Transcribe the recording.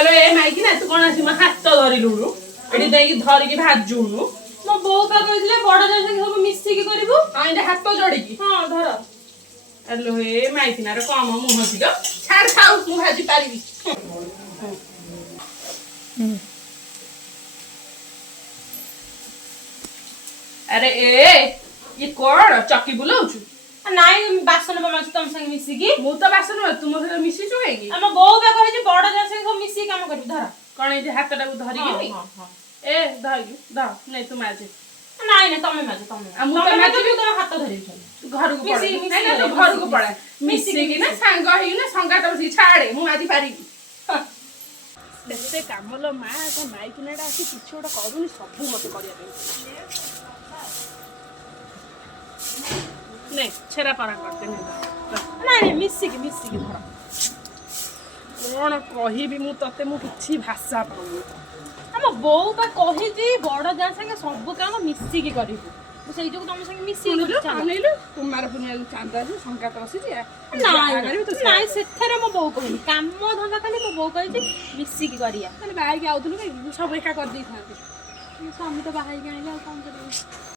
ଆଲୋ ଏ ମାଇକି ନା ତୁ କଣ ଆସି ମୋ ହାତ ଧରିଲୁଣୁ ଏଠି ଦେଇକି ଧରିକି ଭାଜୁଣୁ ମୋ ବୋଉ ପା କହିଥିଲେ ବଡ ଜାଣିକି ସବୁ ମିଶିକି କରିବୁ। ହଁ ଏଇଟା ହାତ ଯୋଡିକି ହଁ ଧର। ଆଲୋ ଏ ମାଇକିନାର କମ ମୁହଁ ছিল ଛାଡ ଖାଉ ମୁଁ ଭାଜି ପାରିବି। ଆରେ ଏ କଣ ଚକି ବୁଲଉଛୁ? ନାଇଁ ବାସନ ମାଜୁଛି ତମ ସାଙ୍ଗେ ମିଶିକି। ମୁଁ ତ ବାସନ ତୁ ମୋ ସହିତ ମିଶିଛୁ କାହିଁକି? ଆମ ବୋଉ ପା କହିଛି ବଡ ଜାଣିକି ସବୁ ମିଶିକି କାମ କରିବୁ ଧର। କଣ ଏଇଠି ହାତଟାକୁ ଧରିକି ଏ ଧରିକି ଧ ନାଇଁ ତୁ ମାଜେ। ନାଇଁ ନାଇଁ ତମେ ମାଜ ତମେ ମାଜିବି ତମ ହାତ ଧରିବି। ତୁ ଘରକୁ ପଳା ମିଶିକି ନାଇଁ ନା ତୁ ଘରକୁ ପଳା ମିଶିକି ନା ସାଙ୍ଗ ହେଇକି ନା ସଙ୍ଗାତ ବସିକି ଛାଡେ ମୁଁ ମାଜି ପାରିବି। ଏତେ କାମ ଲୋ ମା ତା ମାଇକିନାଟା ଆସି କିଛି ଗୋଟେ କରୁନି ସବୁ ମତେ କରିବା ପାଇଁ ନେ ଛେରା ପରା କରିଦେ ନାଇଁ ମିଶିକି ଧର। କଣ କହିବି ମୁଁ ତତେ ମୁଁ କିଛି ଭାଷା ପାଉନି। ଆମ ବୋଉ ପା କହିଛି ବଡ ଯା ସାଙ୍ଗେ ସବୁ କାମ ମିଶିକି କରିବୁ। ମୁଁ ସେଇ ଯୋଗୁ ତମ ସାଙ୍ଗେ ମିଶିକି ଅନେଇଲୁ କୁମାର ପୂର୍ଣ୍ଣିମାକୁ ଚାନ୍ଦ ଅଛି ସଙ୍ଗାତ ବସିଛି ନାଇଁ ସେଥିରେ ମୋ ବୋଉ କହିନି କାମ ଧନ୍ଦା ଖାଲି ମୋ ବୋଉ କହିଛି ମିଶିକି କରିବା। ମାନେ ବାହାରିକି ଆଉଥିଲୁ କାହିଁକି ମୁଁ ସବୁ ଏକା କରିଦେଇଥାନ୍ତି। ମୋ ସ୍ୱାମୀ ତ ବାହା ହେଇକି ଆଇଲେ ଆଉ କଣ କରିବି।